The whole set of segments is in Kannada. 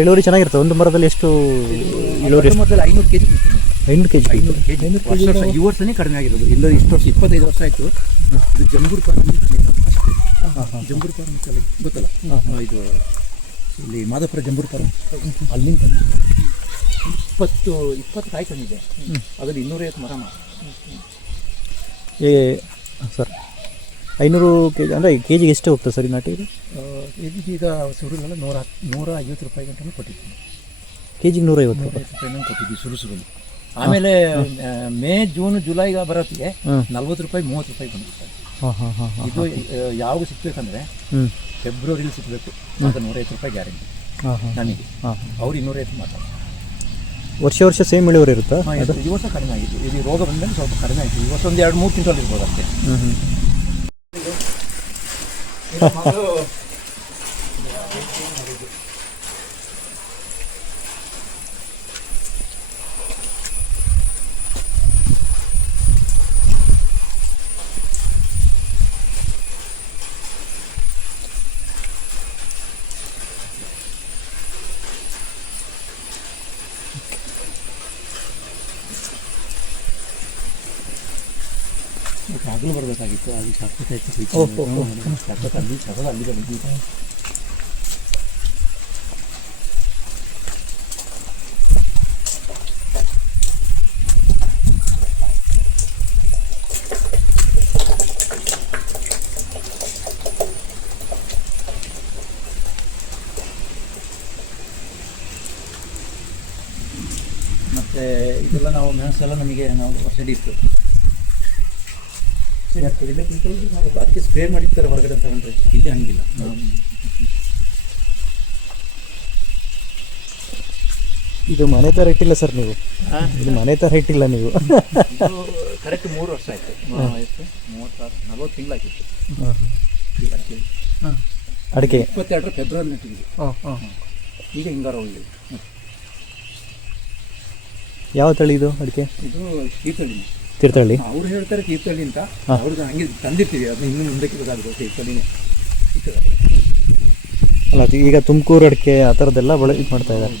ಇಳುವರಿ ಚೆನ್ನಾಗಿರ್ತದೆ. ಒಂದು ಮರದಲ್ಲಿ ಎಷ್ಟು ಇಳುವರಿ? ಮರದಲ್ಲಿ 500 kg. 500 kg. 500 kg. ಈ ವರ್ಷನೇ ಕಡಿಮೆ ಆಗಿರೋದು. ಇಲ್ಲ ಇಷ್ಟು ವರ್ಷ 25 ವರ್ಷ ಆಯಿತು. ಇದು ಜಂಬೂರು ಪಾರ್ಕ್ ಜಂಬೂರು ಪಾರ್ಕ್ ಗೊತ್ತಲ್ಲ, ಇದು ಇಲ್ಲಿ ಮಾದಾಪುರ ಜಂಬೂರು ಪಾರ್ಕ್, ಅಲ್ಲಿಂದ ತಂದಿದೆ. 20 ಕಾಯಿ ತಂದಿದೆ. ಅದರಲ್ಲಿ 250 ಮರ ಸರ್. 500 kg ಅಂದರೆ ಕೆ ಜಿಗೆ ಎಷ್ಟು ಹೋಗ್ತದೆ ಸರ್ ಈ ನಾಟಿ? ಕೆಜಿಗೆ ಈಗ ಸುರುಳೆಲ್ಲ 150 ರೂಪಾಯಿ ಗಂಟೆ ಕೊಟ್ಟಿದ್ದೀನಿ. ಕೆ ಜಿಗೆ 150 ರೂಪಾಯಿನ ಕೊಟ್ಟಿದ್ದೀವಿ ಸುರುಳಿ. ಆಮೇಲೆ ಮೇ ಜೂನ್ ಜುಲೈಗೆ ಬರೋತ್ತಿಗೆ 40 ರೂಪಾಯಿ 30 ರೂಪಾಯಿ ಬಂದಿರ್ತಾರೆ. ಇದು ಯಾವಾಗ ಸಿಗ್ಬೇಕಂದ್ರೆ ಫೆಬ್ರವರಿಲಿ ಸಿಗಬೇಕು. ಅದು 150 ರೂಪಾಯಿ ಗ್ಯಾರಂಟಿ ನಮಗೆ. ಅವ್ರು 250 ಮಾತಾಡ್ತಾರೆ. ವರ್ಷ ಸೇಮ್ ಇಳುವರಿ ಇರುತ್ತಾ? ಈ ವರ್ಷ ಕಡಿಮೆ ಆಗಿತ್ತು. ಇದು ರೋಗ ಬಂದಾಗ ಸ್ವಲ್ಪ ಕಡಿಮೆ ಆಯಿತು. ಈ ವರ್ಷ ಒಂದು 2-3 ಕ್ವಿಂಟಲ್ ಇರ್ಬೋದು ಅಷ್ಟೇ. ಆಗಲೂ ಬರಬೇಕಾಗಿತ್ತು. ಅಲ್ಲಿ ಅಲ್ಲಿ ಬಂದಿದೆ. ಮತ್ತು ಇದೆಲ್ಲ ನಾವು ಮೆಣಸೆಲ್ಲ ನಮಗೆ ರೆಡಿ ಇತ್ತು. ಅದಕ್ಕೆ ಸ್ಪ್ರೇ ಮಾಡಿರ್ತಾರೆ ಹೊರಗಡೆ ತಗೊಂಡ್ರೆ. ಇಲ್ಲಿ ಹಂಗಿಲ್ಲ. ಇದು ಮನೆ ಥರ ಇಟ್ಟಿಲ್ಲ ಸರ್ ನೀವು? ಇದು ಮನೆ ಥರ ಇಟ್ಟಿಲ್ಲ ನೀವು? ಕರೆಕ್ಟ್ 3 ವರ್ಷ ಆಯಿತು. ಎಷ್ಟು 40 ತಿಂಗಳಾಗಿತ್ತು ಅಡಿಕೆ. 22 ಫೆಬ್ರವರಿ ನೆಟ್ಟಿದ್ವಿ. ಈಗ ಹಿಂಗಾರ ಹೋಗಿದೆ. ಯಾವ ತಳಿ ಇದು ಅಡಿಕೆ? ಇದು ತೀರ್ಥಹಳ್ಳಿ. ತೀರ್ಥಹಳ್ಳಿ ಅವ್ರು ಹೇಳ್ತಾರೆ ತೀರ್ಥಹಳ್ಳಿ ಅಂತ. ಅವ್ರಿಗೆ ಹಂಗೆ ತಂದಿರ್ತೀವಿ. ಅದನ್ನ ಇನ್ನೂ ಮುಂದಕ್ಕೆ ಗೊತ್ತಾಗಬೇಕು. ತೀರ್ಥಹಳ್ಳಿನೇ ಅಲ್ಲ, ಅದು ಈಗ ತುಮಕೂರು ಅಡಿಕೆ ಆ ಥರದ್ದೆಲ್ಲ ಇದು ಮಾಡ್ತಾ ಇದ್ದಾರೆ.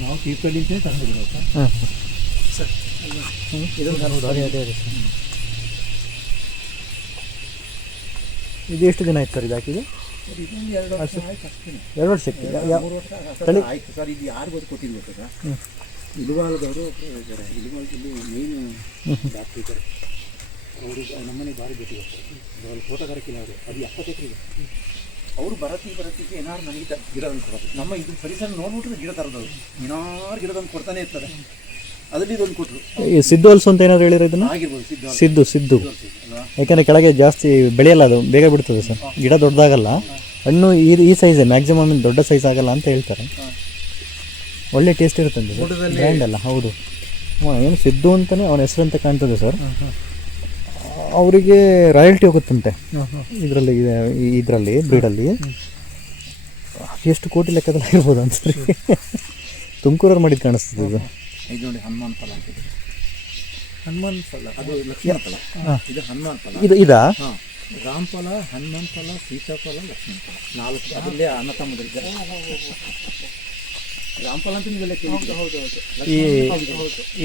ನಾವು ತೀರ್ಥಹಳ್ಳಿ ಅಂತಲೇ ತಂದಿದ್ದೀವಿ ಸರ್. ಇದು ಎಷ್ಟು ದಿನ ಆಯ್ತು ಸರ್ ಇದು ಹಾಕಿದೆ? 2 ವರ್ಷಕ್ಕೆ. ಆಯ್ತು ಸರ್. ಇದು ಯಾರು ಗೊತ್ತು ಕೊಟ್ಟಿದ್ವಿ ಸರ್? ಇಳುವಾಳದವರು ಇದ್ದಾರೆ. ಇಳುವಾಳದಲ್ಲಿ ಮೇನ್ ಡಾಕ್ಟ್ರ್ ಇದ್ದಾರೆ. ಅವರು ನಮ್ಮನೆ ಭಾರಿ ಭೇಟಿ ಬರ್ತಾರೆ. ತೋಟಗಾರಿಕೆ ಇಲಾಖೆ ಅದು 70 ಎಕರೆ ಇದೆ. ಅವರು ಬರತ್ತಿಗೆ ಏನಾರು ನನಗೆ ಗಿಡ ತಂದು ಕೊಡೋದು. ನಮ್ಮ ಇದು ಪರಿಸರ ನೋಡ್ಬಿಟ್ರೆ ಗಿಡ ತರೋದು. ಏನಾರು ಗಿಡ ತಂದು ಕೊಡ್ತಾನೆ ಇರ್ತಾರೆ. ಅದರಲ್ಲಿ ಇದೊಂದು ಕೊಟ್ಟರು. ಸಿದ್ದು ಹಲ್ಸು ಅಂತ ಏನಾದ್ರು ಹೇಳಿರೋ ಇದನ್ನು? ಆಗಿರ್ಬೋದು. ಸಿದ್ದು ಯಾಕೆಂದರೆ ಕೆಳಗೆ ಜಾಸ್ತಿ ಬೆಳೆಯಲ್ಲ, ಅದು ಬೇಗ ಬಿಡ್ತದೆ ಸರ್. ಗಿಡ ದೊಡ್ಡದಾಗಲ್ಲ, ಹಣ್ಣು ಈ ಸೈಜೇ ಮ್ಯಾಕ್ಸಿಮಮ್ ದೊಡ್ಡ ಸೈಜ್ ಆಗಲ್ಲ ಅಂತ ಹೇಳ್ತಾರೆ. ಒಳ್ಳೆ ಟೇಸ್ಟ್ ಇರುತ್ತೆ ಬ್ರ್ಯಾಂಡ್ ಅಲ್ಲ. ಹೌದು, ಏನು ಸಿದ್ದು ಅಂತಲೇ ಅವನ ಹೆಸರು ಅಂತ ಕಾಣ್ತದೆ ಸರ್. ಅವರಿಗೆ ರಾಯಲ್ಟಿ ಹೋಗುತ್ತಂತೆ ಇದರಲ್ಲಿ ಬ್ರೀಡಲ್ಲಿ. ಎಷ್ಟು ಕೋಟಿ ಲೆಕ್ಕದಲ್ಲಿ ಇರ್ಬೋದು ಅನ್ಸ್ರಿ. ತುಮಕೂರವ್ರು ಮಾಡಿದ್ದು ಕಾಣಿಸ್ತದೆ ಇದು. ಇದು ನೋಡಿ ಹನುಮಾನ್ ಫಲ ಅಂತಿದೆ. ಹನುಮಾನ್ ಫಲ ಅದು ಲಕ್ಷ್ಮಣ ಫಲ. ಇದು ಹನುಮಾನ್ ಫಲ. ಇದಾ? ರಾಮಫಲ, ಹನುಮಾನ್ ಫಲ, ಸೀತಾಫಲ, ಲಕ್ಷ್ಮಣ ಫಲ 4 ಅದರಲ್ಲೇ ಅಣ್ಣ ತಮ್ಮದಿದ್ದಾರೆ. ರಾಮಫಲ ಅಂತ ನೀವೆಲ್ಲ ಕೇಳಿದ್ರೆ ಈ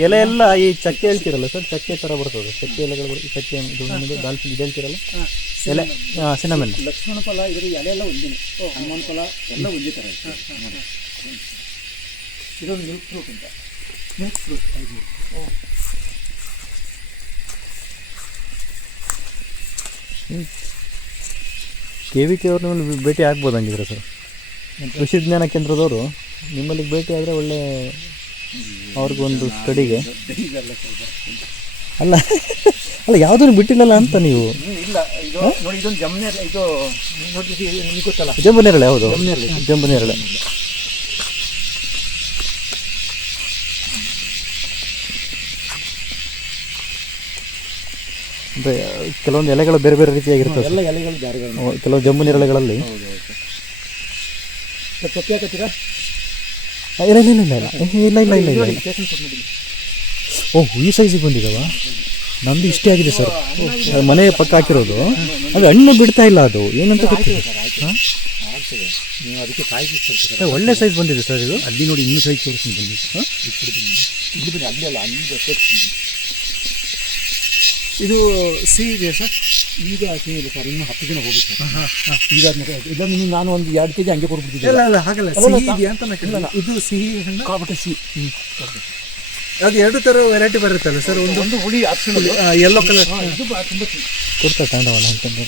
ಎಲೆ ಎಲ್ಲ ಈ ಚಕ್ಕೆ ಹೇಳ್ತಿರಲ್ಲ ಸರ್, ಚಕ್ಕೆ ಥರ ಬರ್ತದೆ. ಚಕ್ಕೆ ಎಲೆಗಳು ಚಕ್ಕೆ ಇದು ದಾಲ್ಚಿನ್ನಿ ಇದು ಹೇಳ್ತಿರಲ್ಲ ಎಲೆ. ಸಿನಮೆನ್. ಲಕ್ಷ್ಮಣ ಫಲ ಇದರ ಎಲೆ ಎಲ್ಲ ಒಂದಿನ. ಹನುಮಾನ್ ಫಲ ಎಲ್ಲ ಒಂದೇ ಥರ ಇರ್ತದೆ. ಇದೊಂದು ಮಿಲ್ಕ್ ಫ್ರೂಟ್ ಅಂತ. ಮಿಲ್ಕ್ ಫ್ರೂಟ್ KVK ಅವ್ರನ್ನ ಭೇಟಿ ಆಗ್ಬೋದು ಹಂಗಿದ್ರೆ ಸರ್. ಕೃಷಿ ವಿಜ್ಞಾನ ಕೇಂದ್ರದವರು ನಿಮ್ಮಲ್ಲಿಗೆ ಭೇಟಿ ಆದರೆ ಒಳ್ಳೆ ಅವ್ರಿಗೊಂದು ಸ್ಟಡಿಗೆ. ಅಲ್ಲ ಯಾವುದನ್ನು ಬಿಟ್ಟಿಲ್ಲಲ್ಲ ಅಂತ ನೀವು? ಇಲ್ಲ, ಇದು ನೋಡಿ, ಇದೊಂದು ಜಂಬುನೇರಳೆ. ಇದು ನೋಡಿ ನಿಮಗೆ ಗೊತ್ತಲ್ಲ, ಜಂಬುನೇರಳೆ. ಹೌದು, ಜಂಬುನೇರಳೆ. ಅಂದರೆ ಕೆಲವೊಂದು ಎಲೆಗಳು ಬೇರೆ ಬೇರೆ ರೀತಿಯಾಗಿರ್ತವೆ. ಎಲ್ಲ ಎಲೆಗಳು ಬೇರೆ ಬೇರೆ. ಕೆಲವು ಜಂಬುನೇರಳೆಗಳಲ್ಲಿ ಚಕ್ಕೆ ಹಾಕತ್ತೀರಾ? ಇಲ್ಲ ಇಲ್ಲ ಇಲ್ಲ ಇಲ್ಲ ಇಲ್ಲ ಇಲ್ಲ ಇಲ್ಲ ಇಲ್ಲ. ಓಹ್, ಈ ಸೈಜಿಗೆ ಬಂದಿದ್ದಾವ? ನಮ್ಮದು ಇಷ್ಟೇ ಆಗಿದೆ ಸರ್. ಮನೆ ಪಕ್ಕ ಹಾಕಿರೋದು. ಅದು ಹಣ್ಣು ಬಿಡ್ತಾ ಇಲ್ಲ. ಅದು ಏನಂತ ಗೊತ್ತಿಲ್ಲ. ಆಗ್ತದೆ. ನೀವು ಅದಕ್ಕೆ ಕಾಯ್ದಿರ್ತಾರೆ. ಒಳ್ಳೆ ಸೈಜ್ ಬಂದಿದೆ ಸರ್ ಇದು. ಅಲ್ಲಿ ನೋಡಿ ಇನ್ನೂ ಸೈಜ್ ತೋರಿಸ್ತೀನಿ ಬನ್ನಿ. ಇಲ್ಲಿ ಬನ್ನಿ, ಅಲ್ಲಿ ಅಲ್ಲ, ಅಲ್ಲಿ ತೋರಿಸ್ತೀನಿ. ಇದು ಸಿಹಿ ಇದೆಯಾ ಸರ್? ಈಗ ಸಿಹಿ ಇದೆ ಸರ್, ಇನ್ನೂ 10 ದಿನ ಹೋಗುತ್ತೆ. ಈಗ ಇದನ್ನು ನಾನು ಒಂದು 2 kg ಹಂಗೆ ಕೊಡ್ಬಿಟ್ಟಿದ್ದೆ. ಇಲ್ಲ ಹಾಗಲ್ಲ, ಸಿಹಿ ಇದೆಯಾ ಅಂತ ನಾನು. ಇದು ಸಿಹಿ ಹಣ್ಣು ಕಾಬಟ್ಟೆ ಸಿಹಿ. ಅದು 2 ಥರ ವೆರೈಟಿ ಬರುತ್ತಲ್ಲ ಸರ್. ಒಂದು ಹುಳಿ ಆಪ್ಷನಲ್ ಯೆಲ್ಲೋ ಕಲರ್. ಇದು ತುಂಬ ಸಿಹಿ. ಕೊಡ್ತಾ ತಗೊಂಡವಲ್ಲ ಅಂತಂದ್ರೆ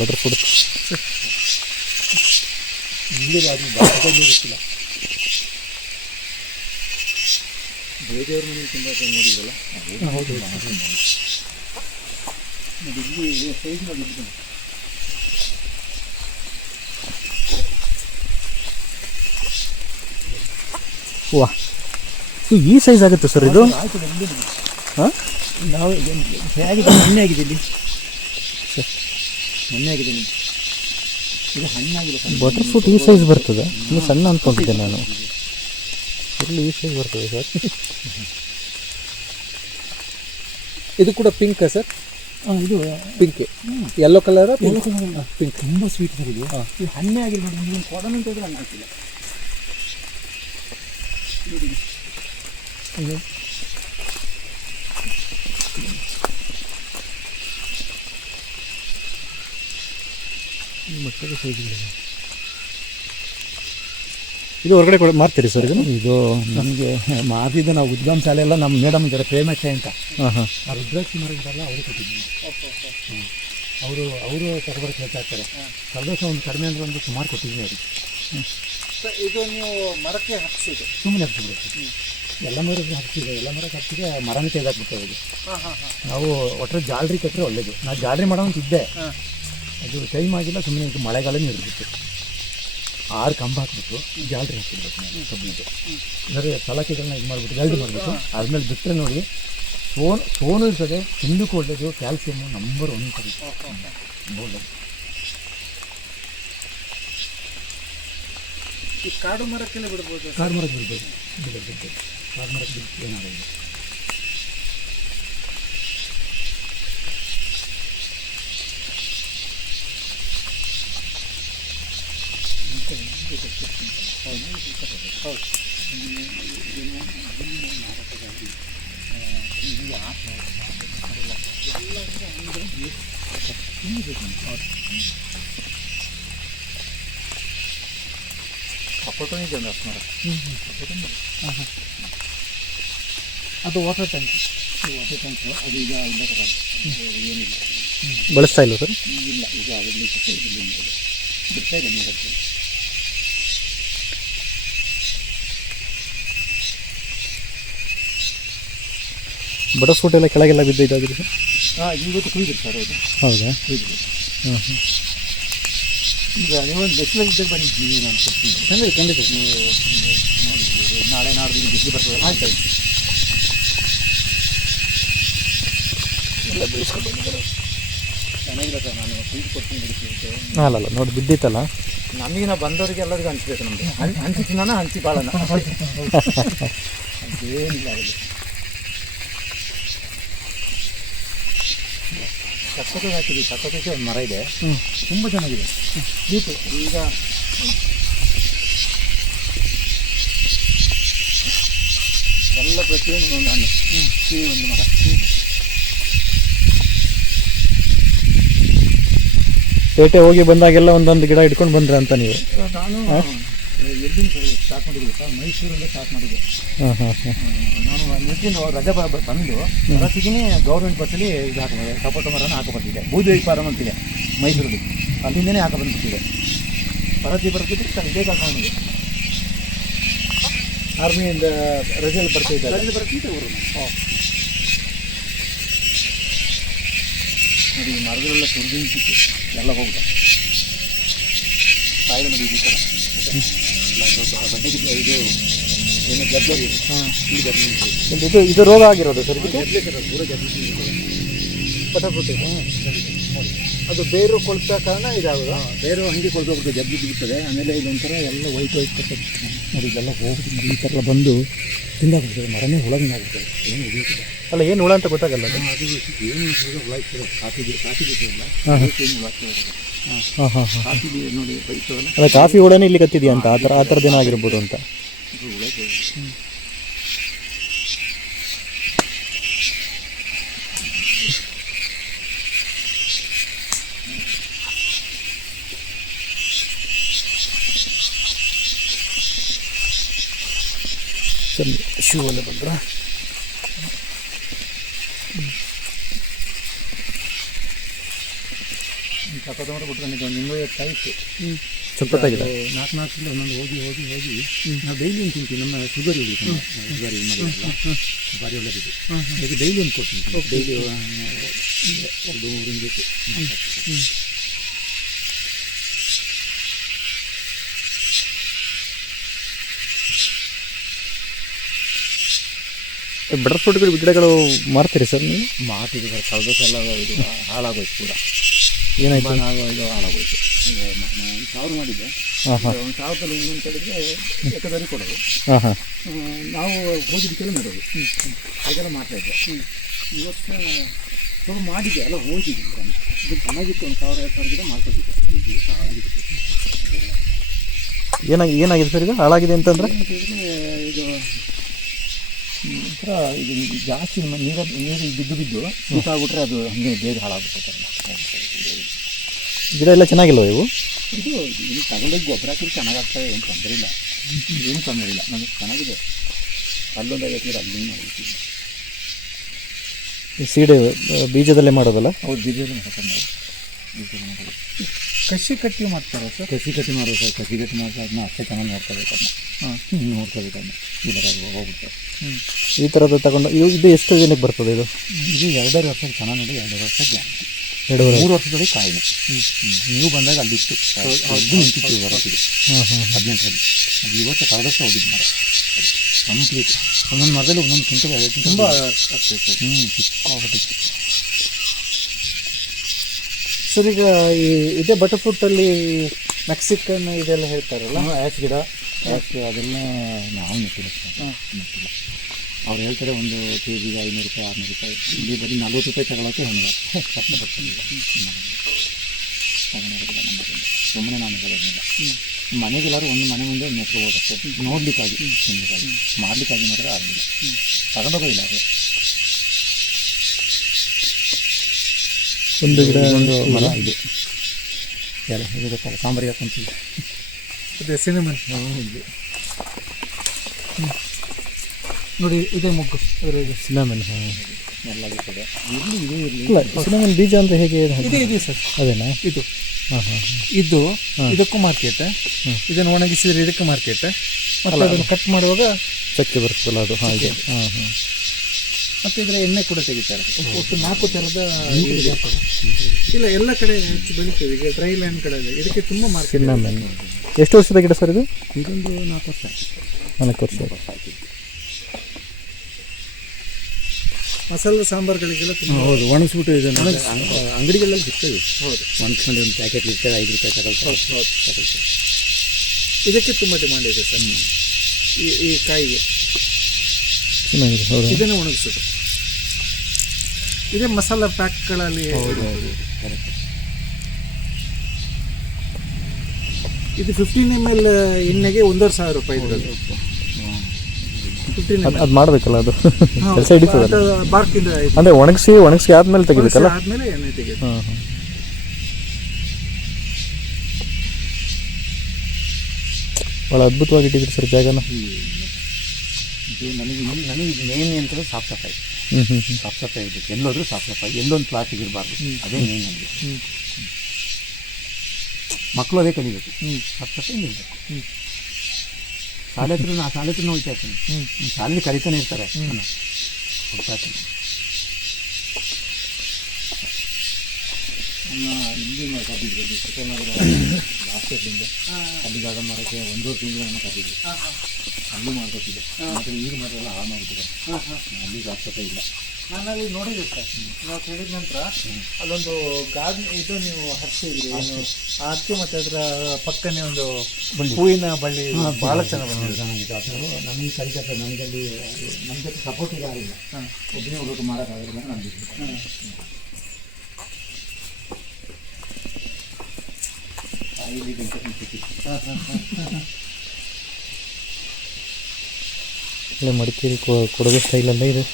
ಬಟರ್ ಫುಡ್ ಹಿಂಗೆ ಅದು ಗೊತ್ತಿಲ್ಲ. ಬೇರೆಯವ್ರ ಮನೇಲಿ ತುಂಬ ನೋಡಿದ್ರಲ್ಲ. ಹೌದು, ಇಲ್ಲಿ ಸೈಜ್ ಮಾಡಿದ್ದು. ವಾ, ಈ ಸೈಜ್ ಆಗುತ್ತೆ ಸರ್ ಇದು? ಹಾಂ, ನಾವು ಹೇಗಿದೆ, ಮೊನ್ನೆ ಆಗಿದೆ ಇಲ್ಲಿ, ಮೊನ್ನೆ ಆಗಿದೆ ನಿಮಗೆ. ಇದು ಹಣ್ಣಾಗಿದೆ. ಬಟರ್ ಫ್ರೂಟ್ ಈ ಸೈಜ್ ಬರ್ತದೆ? ಇನ್ನು ಸಣ್ಣ ಅಂದ್ಕೊಂಡಿದ್ದೆ ನಾನು. ಇಲ್ಲಿ ಈ ಸೈಜ್ ಬರ್ತದೆ ಸರ್. ಇದು ಕೂಡ ಪಿಂಕ್ ಸರ್? ಇದು ಪಿಂಕ್, ಯೆಲ್ಲೋ ಕಲರ್, ಪಿಂಕ್. ತುಂಬ ಸ್ವೀಟ್ ಸರ್ ಇದು. ಇದು ಹಣ್ಣೇ ಆಗಿಲ್ಲ ನೋಡಿ, ನೀವು ಕೊಡೋಣ ಅಂತ ಹೇಳಿದ್ರೆ ಹಣ್ಣು ಹಾಕಿಲ್ಲ. ಇದು ಮಟ್ಟದ ಸೈಜ್ ಇದೆ. ಇದು ಹೊರಗಡೆ ಮಾರ್ತೀರಿ ಸರ್ ಇದನ್ನು? ಇದು ನಮಗೆ ಮಾರಿದ್ದು ನಾವು ಉದ್ಗಮ್ ಶಾಲೆ ಎಲ್ಲ ನಮ್ಮ ಮೇಡಮ್ ಇದ್ದಾರೆ, ಪ್ರೇಮಕ್ಕೆ ಅಂತ. ಹಾಂ ಹಾಂ. ಆ ರುದ್ರಾಕ್ಷಿ ಮರ ಇದ್ದಾರಲ್ಲ, ಅವರು ಕೊಟ್ಟಿದ್ದೀನಿ. ಅವರು ತಗೊಬರಕ್ಕೆ ಹೇಳ್ತಾ ಇರ್ತಾರೆ. ಕಳೆದ ಒಂದು ಕಡಿಮೆ ಅಂದರೆ ಒಂದು ಸುಮಾರು ಕೊಟ್ಟಿದ್ದೀನಿ ಅವರಿಗೆ. ಇದು ನೀವು ಮರಕ್ಕೆ ಹಚ್ಚಿದೆ? ಸುಮ್ಮನೆ ಹಚ್ಚಿಬಿಡುತ್ತೆ. ಎಲ್ಲ ಮರಕ್ಕೆ ಹಚ್ಚಿದೆ, ಎಲ್ಲ ಮರಕ್ಕೆ ಹಚ್ಚಿದೆ, ಮರನೇ ತೆಗೆದಾಕ್ಬಿಡ್ತೇವೆ ಅದು. ನಾವು ಒಟ್ಟರೆ ಜಾಲ್ರಿ ಕಟ್ಟರೆ ಒಳ್ಳೇದು. ನಾನು ಜಾಲ್ರಿ ಮಾಡೋ ಅಂತಿದ್ದೆ, ಅದು ಟೈಮ್ ಆಗಿಲ್ಲ. ಸುಮ್ಮನೆ ಇದು ಮಳೆಗಾಲನೇ ಹಿಡಿದಿತ್ತು. 6 ಕಂಬ ಹಾಕ್ಬಿಟ್ಟು ಜಾಲ್ರಿ ಹಾಕ್ಬಿಡ್ಬೇಕು ನಾನು ಕಬ್ಬಿಣದ್ದು. ಅಂದರೆ ಸಲಾಕೆಗಳನ್ನ ಇದು ಮಾಡಿಬಿಟ್ಟು ವೆಲ್ಡ್ ಮಾಡಬೇಕು. ಆದಮೇಲೆ ಬಿಟ್ಟರೆ ನೋಡಿ, ಸೋನು ಇರ್ತದೆ, ತಿಂದಕ್ಕೂ ಒಳ್ಳೆಯದು. ಕ್ಯಾಲ್ಸಿಯಮ್ಮು ನಂಬರ್ 1 ಕಡೆ ಒಳ್ಳೆಯದು. ಈ ಕಾಡು ಮರಕ್ಕೆಲ್ಲ ಬಿಡ್ಬೋದು? ಕಾಡು ಮರಕ್ಕೆ ಬಿಡ್ಬೋದು, ಕಾಡು ಮರಕ್ಕೆ ಬಿಟ್ಟು ಏನಾಗೋದು. ಸಪೋಟೋ ಇದೆ ಒಂದು 10 ಮರ. ಅದು ವಾಟರ್ ಟ್ಯಾಂಕ್. ವಾಟರ್ ಟ್ಯಾಂಕ್ ಅದು ಈಗ ಇಲ್ಲ ಏನಿಲ್ಲ, ಬಳಸ್ತಾ ಇಲ್ಲ ಸರ್? ಇಲ್ಲ, ಈಗ ಅದರಲ್ಲಿ ಬಿಡ್ತಾ ಇದೆ ನೀರಲ್ಲಿ. ಬಟರ್ ಫ್ರೂಟ್ ಎಲ್ಲ ಕೆಳಗೆಲ್ಲ ಬಿದ್ದು ಇದಾಗಿದೆ ಸರ್? ಇವತ್ತು ಕುಯ್ದಿದೆ ಸರ್ ಅದು. ಹೌದಾ? ಕುಯ್ದಿದೆ. ಹಾಂ ಹಾಂ. ಈಗ ನೀವೊಂದು ಬಿಸಿಲಿದ್ದಾಗ ಬನ್ನಿ, ನೀವು ನಾನು ಕೊಡ್ತೀನಿ. ಖಂಡಿತ ನೀವು ನೋಡಿ, ನಾಳೆ ನಾಡ್ದು ಬಿಸಿಲು ಬರ್ತದೆ. ಆಯ್ತು ಎಲ್ಲ ಬೆಳೆಸ್ಕೊಂಡು ಬಂದಿದ್ದಾರೆ. ಚೆನ್ನಾಗಿಲ್ಲ ಸರ್, ನಾನು ಕುಯ್ದು ಕೊಡ್ತೀನಿ ಬಿಡಿಸಿ. ಅಲ್ಲ ನೋಡಿ ಬಿದ್ದಿತ್ತಲ್ಲ. ನಮಗೆ ನಾವು ಬಂದವರಿಗೆ ಎಲ್ಲರಿಗೂ ಹಂಚ್ಬೇಕು. ನಮ್ಮದು ಹಂಚಿ ತಿನ್ನೋಣ, ಹಂಚಿ ಬಾಳೋಣ, ಅದೇನಿಲ್ಲ ಆಗಲಿ. ಸಕ್ಕತ್ತು ಹಾಕಿದ್ವಿ, ಸಕ್ಕತ್ತಕ್ಕೆ ಒಂದು ಮರ ಇದೆ, ತುಂಬ ಚೆನ್ನಾಗಿದೆ. ಸ್ವೀಟು ಈಗ ಎಲ್ಲ ಪ್ರತಿಯೊಂದು ಒಂದು ಹಣ್ಣು. ಸಿಹಿ ಒಂದು ಮರ. ಪೇಟೆ ಹೋಗಿ ಬಂದಾಗೆಲ್ಲ ಒಂದೊಂದು ಗಿಡ ಇಟ್ಕೊಂಡು ಬಂದ್ರೆ ಅಂತ ನೀವು? ನಾನು ಎಲ್ಲಿಂದ ಸ್ಟಾರ್ಟ್ ಮಾಡಿದ್ದೆ ಸರ್, ಮೈಸೂರಿಂದ ಸ್ಟಾರ್ಟ್ ಮಾಡಿದ್ದೆ. ಹಾಂ ಹಾಂ ಹಾಂ. ನಾನು ನೆಚ್ಚಿನ ರಜೆ ಬಂದು ರಸಿಗಿನೇ ಗೌರ್ಮೆಂಟ್ ಬಸ್ಸಲ್ಲಿ ಇದು ಹಾಕೋಬೋದು, ಸಪೋಟ ಮರನ ಹಾಕೊಬರ್ತಿದ್ದೆ. ಬೂದೇವಿ ಫಾರಮ್ ಅಂತಿದೆ ಮೈಸೂರಲ್ಲಿ, ಅಲ್ಲಿಂದನೇ ಹಾಕೊಬಂದ್ಬಿಟ್ಟಿದೆ. ಬರ್ತಿದ್ರೆ ಸರ್ ಇದೇ ಕಳ್ಕೊಂಡಿದೆ. ಆರ್ಮಿಯಿಂದ ರಜೆಯಲ್ಲಿ ಬರ್ತಿದ್ದಾರೆ? ರಜೆ ಬರ್ತಿದ್ದೆ ಅವರು. ನೋಡಿ, ಮರಗಳೆಲ್ಲ ಸುರಿದಿತ್ತು, ಎಲ್ಲ ಹೋಗ್ದ ಕಾಯಿಲೆ ನೋಡಿ ಈ ಥರ ಬಡ್ಡೆ ಇದು ಏನು ಗದ್ದರಿ. ಇದು ರೋಗ ಆಗಿರೋದು ಸರ್? ಇದಕ್ಕೆ ಗದ್ದಲೆ ಸರ್, ಪೂರ ಗದ್ದಲೆ ಬಟರ್ ಫ್ರೂಟ್. ಅದು ಬೇರು ಕೊಳ್ತಾ ಕಾರಣ ಇದಾಗೋದು. ಬೇರೆ ಹಂಗೆ ಕೊಳ್ತೋಗ್ಬಿಟ್ಟು ಜಗ್ಗಿ ಬಿಡ್ತದೆ. ಆಮೇಲೆ ಇದೊಂಥರ ಎಲ್ಲ ವೈಟ್ ಬರ್ತದೆ ನೋಡಿ, ಇದೆಲ್ಲ ಹೋಗ್ಬಿಟ್ಟು ಈ ಥರ ಎಲ್ಲ ಬಂದು ತಿಂದಾಗ್ಬಿಡ್ತದೆ, ಮರನೇ ಹುಳಂಗಾಗ್ಬಿಡ್ತದೆ. ಏನು ಉಳಿಯುತ್ತದೆ ಅಲ್ಲ, ಏನು ಹುಳ ಅಂತ ಗೊತ್ತಾಗಲ್ಲ ಅದು. ಅದು ಏನು ಹುಳ ಇರ್ತದೆ, ಕಾಫಿ ಬಿಟ್ಟಿರಲ್ಲ, ಹಾಂ ಏನು ಹುಳ ಆಗ್ತದೆ. ಹಾಂ ಹಾಂ ಹಾಂ. ಕಾಫಿ ನೋಡಿ ಬೈತವಲ್ಲ, ಅಲ್ಲ, ಕಾಫಿ ಹುಳನೇ ಇಲ್ಲಿ ಕತ್ತಿದೆಯಾ ಅಂತ, ಆ ಥರದ್ದು ಏನಾಗಿರ್ಬೋದು ಅಂತ. ಹುಳ ಸರಿ, ಶೂ ಎಲ್ಲ ಬಂದ್ರ ಕಪ್ಪದವರ ಬಿಟ್ಕೊಂಡಿದ್ದು ಒಂದು 250 ಇತ್ತು. ಸ್ವಲ್ಪ ತೆಗಿದೆ. 4 ಒಂದೊಂದು ಹೋಗಿ ನಾವು ಡೈಲಿ ಒಂದು ತಿಂತೀವಿ. ನಮ್ಮ ಶುಗರ್ ಇದೆ, ಶುಗರ್ ಇದು ಮಾಡಿಲ್ಲ, ಭಾರಿ ಒಳ್ಳೆದಿದೆ. ಅದಕ್ಕೆ ಡೈಲಿ ಒಂದು ಕೊಡ್ತೀನಿ, ಡೈಲಿ 2-3 ಬೇಕು. ಬಟರ್ ಫ್ರೂಟ್ಗಳು ಗಿಡಗಳು ಮಾರ್ತೀರಿ ಸರ್ ನೀವು? ಮಾತಿದೆ ಸರ್, ಕಳೆದ ಸಲ ಇದು ಹಾಳಾಗೋಯ್ತು ಪೂರ. ಏನಾಯ್ತು? ಇದು ಹಾಳಾಗೋಯ್ತು. 1000 ಮಾಡಿದ್ದೆ, 1000 ಅಂತ ಹೇಳಿದ್ರೆ ಎಕದಾರಿ ಕೊಡೋದು. ಹಾಂ ಹಾಂ. ನಾವು ಹೋಗಿದ್ದಕ್ಕೆಲ್ಲ ಮಾಡೋದು, ಹಾಗೆಲ್ಲ ಮಾಡ್ತಾಯಿದ್ದೆ. ಇವತ್ತು ಸ್ವಲ್ಪ ಮಾಡಿದ್ದೆ, ಎಲ್ಲ ಹೋಗಿದ್ದೆ. ಇದು ಚೆನ್ನಾಗಿತ್ತು, 1000-2000 ಗಿಡ ಮಾಡ್ಕೊತಿದ್ದೆ. ಏನಾಗಿದೆ ಸರ್ ಇದು ಹಾಳಾಗಿದೆ ಅಂತಂದರೆ? ಇದು ಒಂಥರ ಇದು ಜಾಸ್ತಿ ನೀರು ಬಿದ್ದು ಶೀತ ಆಗ್ಬಿಟ್ರೆ ಅದು ಹಂಗೆ ಬೇಗ ಹಾಳಾಗ್ಬಿಡ್ತಾರೆ. ಗಿಡ ಎಲ್ಲ ಚೆನ್ನಾಗಿಲ್ವ ಇವು? ಇದು ಇಲ್ಲಿ ತಗೊಂಡೋಗಿ ಗೊಬ್ಬರ ಹಾಕಿ ಚೆನ್ನಾಗಾಗ್ತವೆ, ಏನು ತೊಂದರೆ ಇಲ್ಲ, ಏನು ತೊಂದರೆ ಇಲ್ಲ. ನನಗೆ ಚೆನ್ನಾಗಿದೆ. ಅಲ್ಲೊಂದು 50 ಗಿಡ ಅಲ್ಲಿ ಮಾಡಿರ್ತೀವಿ. ಸೀಡೆ ಬೀಜದಲ್ಲೇ ಮಾಡೋದಲ್ಲ? ಹೌದು, ಬೀಜದಲ್ಲಿ ಮಾಡ್ತಾರೆ ನಾವು, ಬೀಜದಲ್ಲಿ ಮಾಡೋದು. ಕಸಿ ಕಟ್ಟಿ ಮಾಡ್ತಾರೆ ಸರ್? ಕಸಿ ಕಟ್ಟಿ ಮಾಡೋದು ಸರ್, ಕಸಿ ಕಟ್ಟಿ ಮಾಡ್ತಾರೆ. ಅದನ್ನ ಅಷ್ಟೇ ಚೆನ್ನಾಗಿ ನೋಡ್ಕೋಬೇಕು, ಅದನ್ನ ನೋಡ್ಕೋಬೇಕು, ಅದನ್ನ ಇಲ್ಲ ಹೋಗ್ಬಿಡ್ತಾರೆ. ಈ ಥರದ್ದು ತಗೊಂಡು ಇದು ಎಷ್ಟು ದಿನಕ್ಕೆ ಬರ್ತದೆ ಇದು? ಇದು 2.5 ವರ್ಷಕ್ಕೆ ಚೆನ್ನಾಗಿ ನೋಡಿ, 2.5 ವರ್ಷ ಗ್ಯಾರಂಟಿ. 2.5 ವರ್ಷದಲ್ಲಿ ಕಾಯಿನೆ. ನೀವು ಬಂದಾಗ ಅಲ್ಲಿತ್ತು, ಅದು ನಿಂತಿತ್ತು ಬರೋದಿದೆ 18ರಲ್ಲಿ. ಅದು ಇವತ್ತು ಕಳೆದಷ್ಟು ಹೋಗಿದ್ದು ಮರ ಕಂಪ್ಲೀಟ್. ಒಂದೊಂದು ಮರದಲ್ಲಿ ಒಂದೊಂದು ಕ್ವಿಂಟಲ್ 2 ಕ್ವಿಂಟಲ್ ತುಂಬ ಆಗ್ತದೆ. ಸಿಕ್ಕಾಗ್ಬಿಟ್ಟಿತ್ತು. ಸರ್, ಈಗ ಇದೇ ಬಟರ್ ಫ್ರೂಟಲ್ಲಿ ಮೆಕ್ಸಿಕನ್ ಇದೆಲ್ಲ ಹೇಳ್ತಾರಲ್ಲ, ಆ್ಯಸ್ ಗಿಡ ಅದೆಲ್ಲ ನಾವು ನೆಟ್ಟಿಲ್ಲ. ಅವ್ರು ಹೇಳ್ತಾರೆ ಒಂದು ಕೆಜಿಗೆ 500 ರೂಪಾಯಿ 600 ರೂಪಾಯಿ. ಇಲ್ಲಿ ಬರೀ 40 ರೂಪಾಯಿ ತಗೊಳ್ಳೋಕ್ಕೆ ಹಂಗೆ ಕಷ್ಟಪಡ್ತಿಲ್ಲ. ತಗೊಂಡೋಗಿಲ್ಲ ನಮ್ಮದು, ಸುಮ್ಮನೆ ನಾನು ಹೇಳೋದಿಲ್ಲ. ಮನೆಗೆಲ್ಲರೂ ಒಂದು ಮನೆ ಮುಂದೆ ನೆಟ್ಕೋಬೋದಷ್ಟೇ, ನೋಡಲಿಕ್ಕಾಗಿ ತಿನ್ನಲಿಕ್ಕಾಗಿ, ಮಾಡಲಿಕ್ಕಾಗಿ ಮಾತ್ರ ಆಗಲಿಲ್ಲ. ತಗೊಂಡೋಗೋದಿಲ್ಲ ಅದು. ಒಂದು ಗಿಡ ಒಂದು ಮರ ಇದೆ, ಎಲ್ಲ ಇದು ಗೊತ್ತಲ್ಲ, ಸಾಂಬಾರಿಗೆ ಹಾಕೊಂತೀವಿ. ಅದೇ ಸಿನಿಮನ್ ಇದೆ ನೋಡಿ, ಇದೇ ಮೊಗ್ಗು ಅದರಲ್ಲಿ ಸಿನಮನ್. ಎಲ್ಲ ಇರ್ತದೆ. ಇಲ್ಲಿ ಇದೇ ಇರಲಿ. ಇಲ್ಲ, ಸಿನಮನ್ ಬೀಜ ಅಂತ ಹೇಗೆ? ಇದೆ ಸರ್, ಅದೇನಾ ಇದು? ಹಾಂ ಹಾಂ. ಇದು ಇದಕ್ಕೂ ಮಾರ್ಕೆಟ್, ಇದನ್ನು ಒಣಗಿಸಿದ್ರೆ ಇದಕ್ಕೆ ಮಾರ್ಕೆಟ್, ಮತ್ತು ಅದನ್ನು ಕಟ್ ಮಾಡುವಾಗ ಚಕ್ಕೆ ಬರ್ತದಲ್ಲ ಅದು. ಹಾಂ ಇದೆ. ಹಾಂ ಹಾಂ. ಮತ್ತು ಇದರ ಎಣ್ಣೆ ಕೂಡ ತೆಗಿತಾರೆ. ಒಟ್ಟು 4 ಥರದ ಇಲ್ಲ, ಎಲ್ಲ ಕಡೆ ಹೆಚ್ಚು ಬೆಳೀತದೆ. ಈಗ ಡ್ರೈ ಲ್ಯಾಂಡ್ ಕಡೆಯಲ್ಲಿ ಇದಕ್ಕೆ ತುಂಬ ಮಾರ್ಕೆಟ್. ಸಿನಮನ್ ಎಷ್ಟು ವರ್ಷದ ಗಿಡ ಸರ್ ಇದು? ಇದೊಂದು 4 ವರ್ಷ ಆಯಿತು. 4 ವರ್ಷ ಆಯಿತು. ಮಸಾಲೆ ಸಾಂಬಾರುಗಳಿಗೆಲ್ಲ ತುಂಬ. ಹೌದು, ಒಣಗಿಸ್ಬಿಟ್ಟು ಇದನ್ನು ಅಂಗಡಿಗಳೆಲ್ಲ ಸಿಗ್ತದೆ. ಹೌದು, ಒಣಗಿಸ್ಕೊಂಡು ಒಂದು ಪ್ಯಾಕೆಟ್ ಇರ್ತದೆ, 5 ರೂಪಾಯಿ ತಗೊಳ್ತಾರೆ. ಇದಕ್ಕೆ ತುಂಬ ಡಿಮಾಂಡ್ ಇದೆ ಸರ್, ಈ ಕಾಯಿಗೆ. ಚೆನ್ನಾಗಿದೆ. ಹೌದು, ಇದನ್ನು ಒಣಗಿಸೋದು. ಇದೇ ಮಸಾಲ ಪ್ಯಾಕ್ಗಳಲ್ಲಿ. ಇದು 15 ml ಎಣ್ಣೆಗೆ 1,500 ರೂಪಾಯಿ ಇರೋದು. 15 ml ಅದು ಮಾಡಬೇಕಲ್ಲ, ಅದು ಕೆಲಸ ಹಿಡಿತದಲ್ಲ. ಬಾರ್ಕಿಂದ ಅಂದರೆ ಒಣಗಿಸಿ ಆದಮೇಲೆ ತೆಗಿಬೇಕಲ್ಲ. ಆದಮೇಲೆ ಎಣ್ಣೆ ತೆಗೆದು. ಹಾಂ ಹಾಂ. ಭಾಳ ಅದ್ಭುತವಾಗಿ ಇಟ್ಟಿದ್ರಿ ಸರ್ ಜಾಗನ. ನನಗೆ ಮೇನ್ ಅಂತಂದರೆ ಸಾಫ್ ಸಫಾಯಿ. ಸಾಫ್ ಸಫಾಯಿ ಇರಬೇಕು, ಎಲ್ಲೋದ್ರೂ ಸಾಫ್ ಸಫಾಯಿ, ಎಲ್ಲೊಂದು ಪ್ಲಾಸ್ಟಿಕ್ ಇರಬಾರ್ದು. ಅದೇ ಮೇನ್ ನನಗೆ. ಮಕ್ಕಳು ಅದೇ ಕಲಿಬೇಕು, ಸಾಫ್ ಸಫಾಯಿ ಇರಬೇಕು. ಶಾಲೆ ಹತ್ರ ಹೋಗ್ತಾ ಇರ್ತೀನಿ, ಶಾಲೆಯಲ್ಲಿ ಕರಿತಾನೆ ಇರ್ತಾರೆ, ಹೋಗ್ತಾ ಇರ್ತೀನಿ. ಇಲ್ಲಿ ಕದ್ದಿದ್ರು ಹಾಸ್ಪಿಟ್ಲಿಂದ, ಅಲ್ಲಿ ಜಾಗ ಮರಕ್ಕೆ 1.5 ತಿಂಗಳು ಕದ್ದಿದ್ರು. ಅಲ್ಲೂ ಮಾಡ್ಕೊತಿದ್ದೆ. ಮತ್ತು ನೀರು ಮರ ಎಲ್ಲ ಹಾಳು ಮಾಡಿಬಿಟ್ಟಿದ್ದಾರೆ, ಅಲ್ಲಿ ಸಾಫ್ ಸಫಾಯಿ ಇಲ್ಲ. ನಾನಲ್ಲಿ ನೋಡಿದ್ದೆ ಸರ್, ನಾವು ಹೇಳಿದ ನಂತರ ಅಲ್ಲೊಂದು ಗಾರ್ಡನ್ ಇದು ನೀವು ಹಚ್ಚಿದ್ರಿ, ಏನು ಆ ಹಚ್ಚಿ ಮತ್ತು ಅದರ ಪಕ್ಕನೆ ಒಂದು ಹೂವಿನ ಬಳ್ಳಿ ಭಾಳ ಚೆನ್ನಾಗಿ ಬಂದಿದೆ. ಚೆನ್ನಾಗಿದೆ. ಅದು ನಮಗೆ ಕಲಿಕತ್ತ, ನಮಗಲ್ಲಿ ನಮ್ಮ ಜೊತೆ ಸಪೋರ್ಟಿಗೆ ಆಗಿಲ್ಲ, ಒಬ್ಬನೇ ಹೋಗೋದು ಮಾಡೋಕ್ಕಾಗಿಲ್ಲ ನಮಗೆ. ಇಲ್ಲಿ ವೆಂಕಟೇಶನ್ ಸಿಕ್ಕಿತ್ತು. ಇಲ್ಲ ಮಡಿಕೇರಿ ಕೊಡಗು ಸ್ಟೈಲಲ್ಲ ಇದು.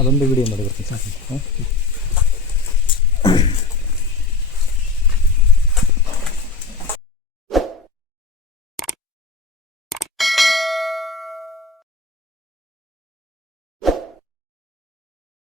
ಅದೊಂದು ವಿಡಿಯೋ ಮಾಡಿ ಬರ್ತೀನಿ ಸರ್.